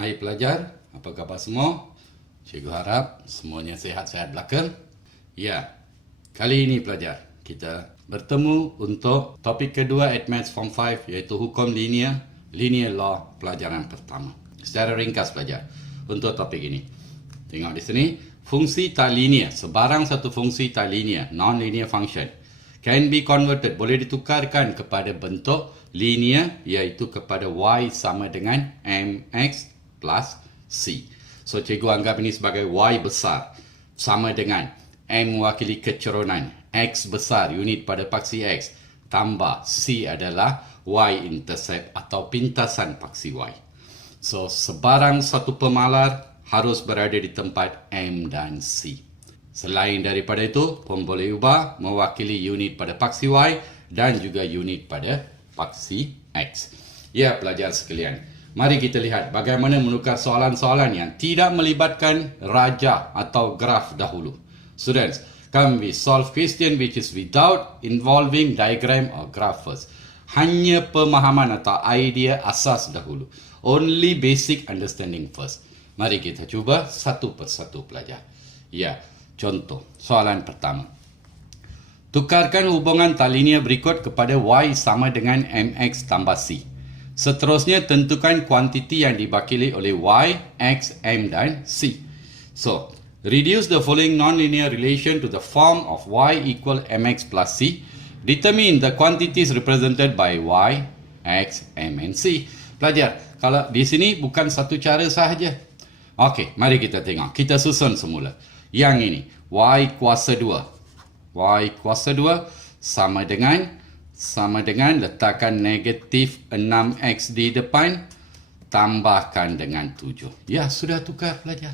Hai pelajar, apa khabar semua? Cikgu harap semuanya sihat-sihat belaka. Ya, kali ini pelajar, kita bertemu untuk topik kedua Advanced Form 5 iaitu Hukum Linear, Linear Law pelajaran pertama. Secara ringkas pelajar, untuk topik ini. Tengok di sini, fungsi tak linear, sebarang satu fungsi tak linear, non-linear function, can be converted, boleh ditukarkan kepada bentuk linear, iaitu kepada y sama dengan mx plus c. So, cikgu anggap ini sebagai y besar sama dengan m mewakili kecerunan, x besar unit pada paksi x, tambah c adalah y-intercept atau pintasan paksi y. So, sebarang satu pemalar harus berada di tempat M dan C. Selain daripada itu, pun boleh ubah mewakili unit pada paksi Y dan juga unit pada paksi X. Ya, pelajar sekalian, mari kita lihat bagaimana menukar soalan-soalan yang tidak melibatkan raja atau graf dahulu. Students, come we solve question which is without involving diagram or graph first. Hanya pemahaman atau idea asas dahulu. Only basic understanding first. Mari kita cuba satu persatu pelajar. Ya, contoh soalan pertama. Tukarkan hubungan tak linear berikut kepada y sama dengan mx tambah c. Seterusnya tentukan kuantiti yang dibakili oleh y, x, m dan c. So, reduce the following non-linear relation to the form of y equal mx plus c. Determine the quantities represented by y, x, m and c. Pelajar, kalau di sini bukan satu cara sahaja. Okey, mari kita tengok. Kita susun semula. Yang ini, y kuasa 2. Y kuasa 2 sama dengan letakkan negatif 6x di depan, tambahkan dengan 7. Ya, sudah tukar pelajar.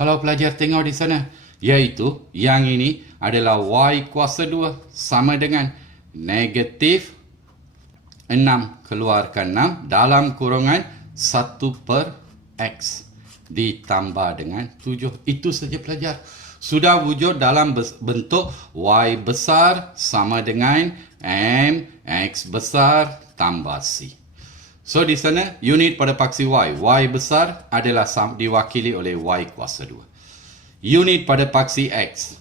Kalau pelajar tengok di sana, iaitu yang ini adalah y kuasa 2 sama dengan negatif 6 keluarkan 6 dalam kurungan 1 per x ditambah dengan 7. Itu saja pelajar. Sudah wujud dalam bentuk y besar sama dengan m x besar tambah c. So di sana unit pada paksi y besar adalah diwakili oleh y kuasa 2. Unit pada paksi x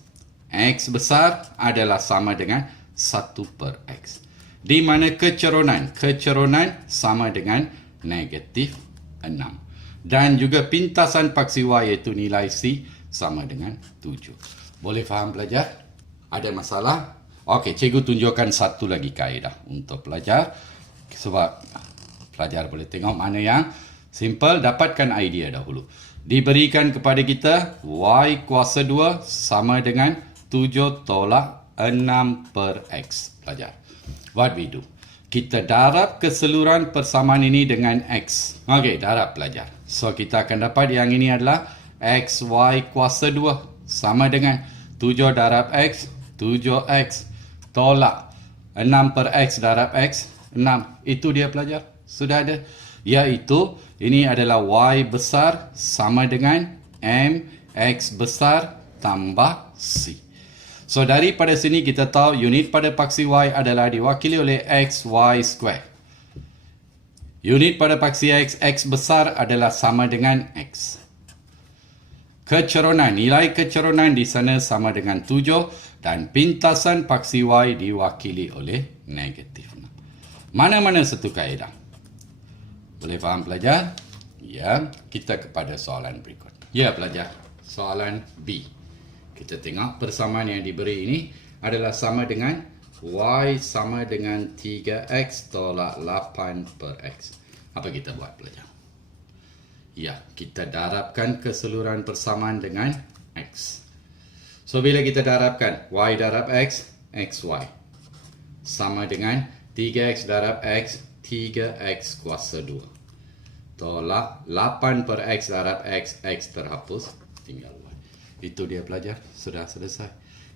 besar adalah sama dengan 1 per x. Di mana kecerunan sama dengan negatif 6. Dan juga pintasan paksi y iaitu nilai c sama dengan 7. Boleh faham pelajar? Ada masalah? Okey, cikgu tunjukkan satu lagi kaedah untuk pelajar. Sebab pelajar boleh tengok mana yang simple, dapatkan idea dahulu. Diberikan kepada kita y kuasa 2 sama dengan 7 tolak 6 per x. Pelajar, what we do? Kita darab keseluruhan persamaan ini dengan x. Okey, darab pelajar. So, kita akan dapat yang ini adalah xy kuasa 2 sama dengan 7 darab x, 7x tolak 6 per x darab x, 6. Itu dia pelajar. Sudah ada. Iaitu, ini adalah y besar sama dengan m x besar tambah c. So, daripada sini kita tahu unit pada paksi y adalah diwakili oleh xy square. Unit pada paksi x besar adalah sama dengan x. Kecerunan, nilai kecerunan di sana sama dengan 7 dan pintasan paksi y diwakili oleh negatif 6. Mana-mana satu kaedah. Boleh faham pelajar? Ya, kita kepada soalan berikut. Ya pelajar, soalan B. Kita tengok persamaan yang diberi ini adalah sama dengan y sama dengan 3x tolak 8 per x. Apa kita buat pelajar? Ya, kita darabkan keseluruhan persamaan dengan x. So, bila kita darabkan y darab x, xy sama dengan 3x darab x, 3x kuasa 2 tolak 8 per x darab x, x terhapus, tinggal y. Itu dia pelajar, sudah selesai.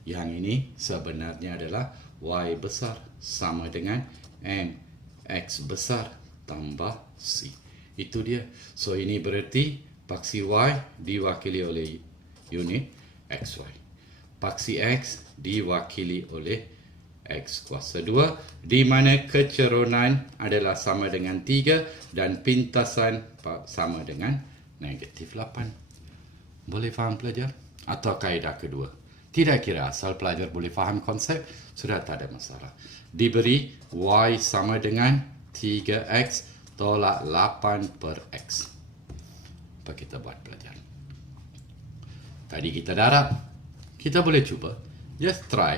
Yang ini sebenarnya adalah y besar sama dengan m x besar tambah c. Itu dia. So, ini berarti paksi y diwakili oleh unit xy. Paksi x diwakili oleh X kuasa 2, di mana kecerunan adalah sama dengan 3 dan pintasan sama dengan negatif 8. Boleh faham pelajar? Atau kaedah kedua? Tidak kira asal pelajar boleh faham konsep, sudah tak ada masalah. Diberi Y sama dengan 3X tolak 8 per X. Apa kita buat pelajar? Tadi kita darab. Kita boleh cuba. Just try.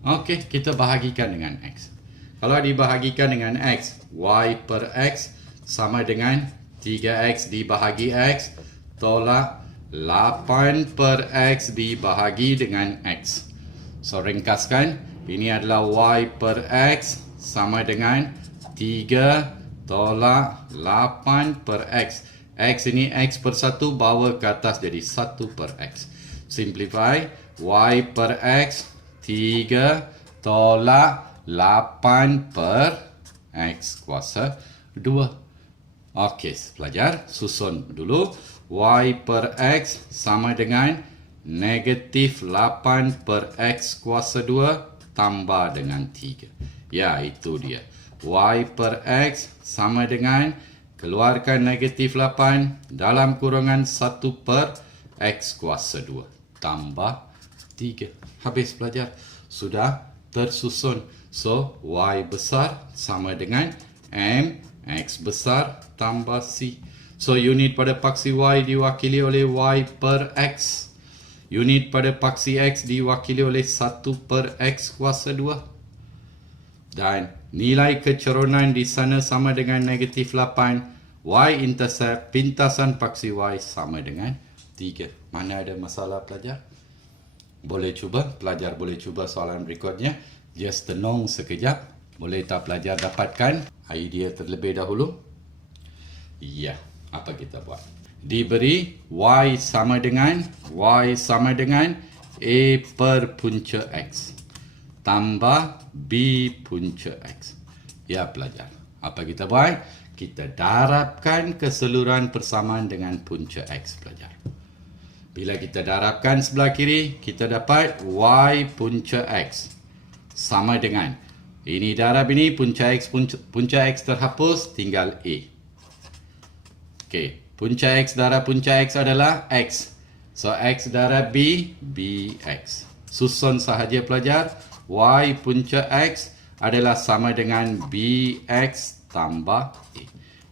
Okey, kita bahagikan dengan X. Kalau dibahagikan dengan X, Y per X sama dengan 3X dibahagi X tolak 8 per X dibahagi dengan X. So, ringkaskan. Ini adalah Y per X sama dengan 3 tolak 8 per X. X ini X per 1 bawa ke atas jadi 1 per X. Simplify. Y per X 3 tolak 8 per X kuasa 2. Okey, pelajar, susun dulu. Y per X sama dengan negatif 8 per X kuasa 2 tambah dengan 3. Ya, itu dia. Y per X sama dengan keluarkan negatif 8 dalam kurungan 1 per X kuasa 2 tambah 3. Habis pelajar. Sudah tersusun. So, Y besar sama dengan M X besar tambah C. So, unit pada paksi Y diwakili oleh Y per X. Unit pada paksi X diwakili oleh 1 per X kuasa 2. Dan nilai kecerunan di sana sama dengan negatif 8. Y-intercept pintasan paksi Y sama dengan 3. Mana ada masalah pelajar? Boleh cuba. Pelajar boleh cuba soalan berikutnya. Just tenung sekejap. Boleh tak pelajar dapatkan idea terlebih dahulu? Ya. Apa kita buat? Diberi Y sama dengan A per punca X tambah B punca X. Ya pelajar. Apa kita buat? Kita darabkan keseluruhan persamaan dengan punca X pelajar. Bila kita darabkan sebelah kiri, kita dapat Y punca X sama dengan, ini darab ini punca X terhapus, tinggal A. Okey, punca X darab punca X adalah X. So, X darab B, BX. Susun sahaja pelajar. Y punca X adalah sama dengan BX tambah A.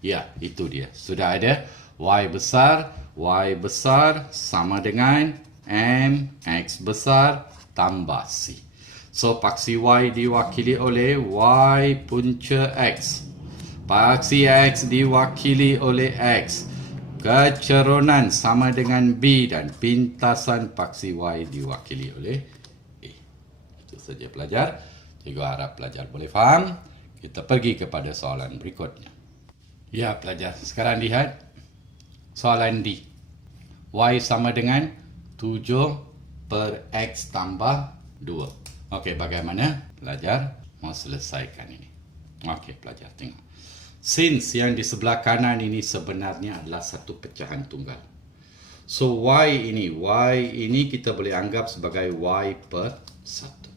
Ya, itu dia. Sudah ada. Y besar sama dengan MX besar tambah C. So, paksi Y diwakili oleh Y punca X. Paksi X diwakili oleh X. Kecerunan sama dengan B dan pintasan paksi Y diwakili oleh A. Itu saja pelajar. Cikgu harap pelajar boleh faham. Kita pergi kepada soalan berikutnya. Ya pelajar, sekarang lihat soalan D. Y sama dengan 7 per X tambah 2. Okey, bagaimana pelajar mau selesaikan ini? Okey, pelajar tengok. Since yang di sebelah kanan ini sebenarnya adalah satu pecahan tunggal. So, Y ini kita boleh anggap sebagai Y per 1.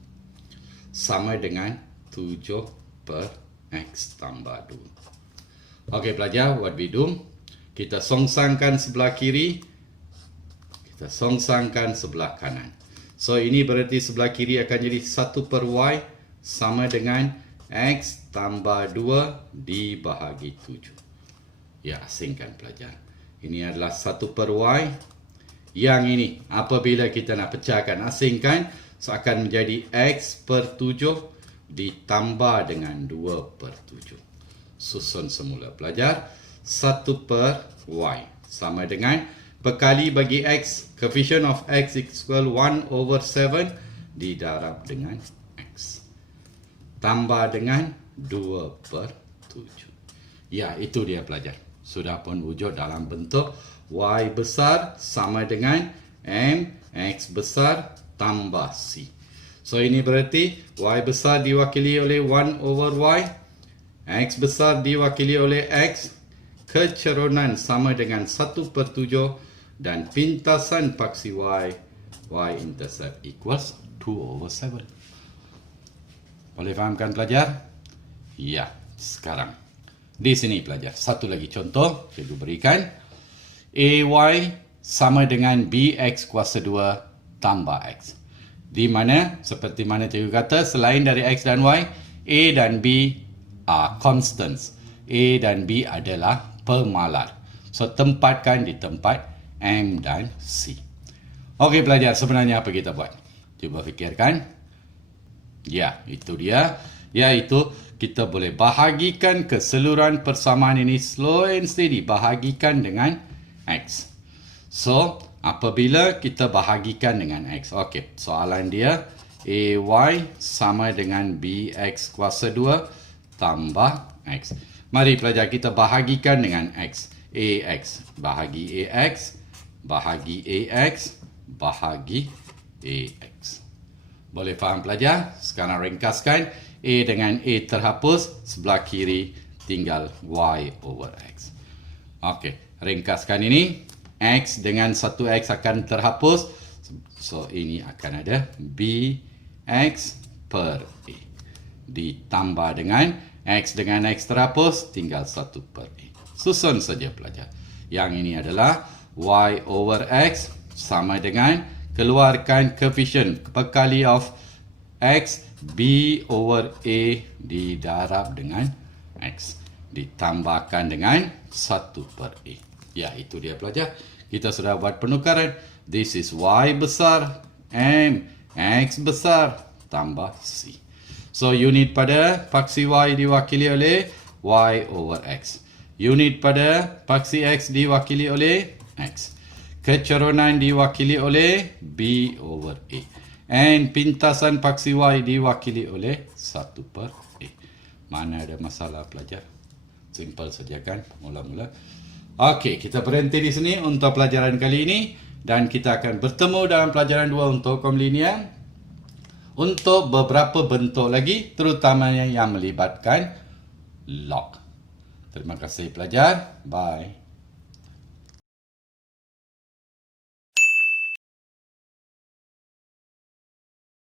Sama dengan 7 per X tambah 2. Okey pelajar, what we do? Kita songsangkan sebelah kiri. Kita songsangkan sebelah kanan. So, ini berarti sebelah kiri akan jadi 1 per Y sama dengan X tambah 2 dibahagi 7. Ya, asingkan pelajar. Ini adalah 1 per Y. Yang ini, apabila kita nak pecahkan, asingkan, so akan menjadi X per 7 ditambah dengan 2 per 7. Susun semula pelajar. 1 per Y sama dengan berkali bagi X. Coefficient of X equal 1/7 didarab dengan X. Tambah dengan 2 per 7. Ya, itu dia pelajar. Sudah pun wujud dalam bentuk Y besar sama dengan MX besar tambah C. So, ini berarti Y besar diwakili oleh 1/Y. X besar diwakili oleh X. Kecerunan sama dengan 1 per 7. Dan pintasan paksi Y intercept equals 2/7. Boleh fahamkan pelajar? Ya, sekarang. Di sini pelajar. Satu lagi contoh, cikgu berikan. AY sama dengan BX kuasa 2 tambah X. Di mana, seperti mana cikgu kata, selain dari X dan Y, A dan B are constants. A dan B adalah pemalar. So, tempatkan di tempat M dan C. Okey pelajar, sebenarnya apa kita buat? Cuba fikirkan. Ya, itu dia. Iaitu, kita boleh bahagikan keseluruhan persamaan ini slow and steady. Bahagikan dengan X. So, apabila kita bahagikan dengan X. Okey, soalan dia. AY sama dengan BX kuasa 2 tambah X. Mari pelajar kita bahagikan dengan X. AX bahagi AX bahagi AX bahagi AX. Boleh faham pelajar? Sekarang ringkaskan. A dengan A terhapus, sebelah kiri tinggal Y over X. Okey, ringkaskan ini. X dengan 1X akan terhapus. So, ini akan ada BX per A. Ditambah dengan X dengan X terhapus, tinggal 1 per A. Susun saja pelajar. Yang ini adalah Y over X sama dengan keluarkan koefisien perkali of X B over A didarab dengan X. Ditambahkan dengan 1 per A. Ya, itu dia pelajar. Kita sudah buat penukaran. This is Y besar M X besar tambah C. So, unit pada paksi Y diwakili oleh Y over X. Unit pada paksi X diwakili oleh X. Kecerunan diwakili oleh B over A. And pintasan paksi Y diwakili oleh 1 per A. Mana ada masalah pelajar? Simple saja kan? Mula-mula. Okey, kita berhenti di sini untuk pelajaran kali ini. Dan kita akan bertemu dalam pelajaran 2 untuk komlinier. Untuk beberapa bentuk lagi, terutamanya yang melibatkan log. Terima kasih pelajar. Bye.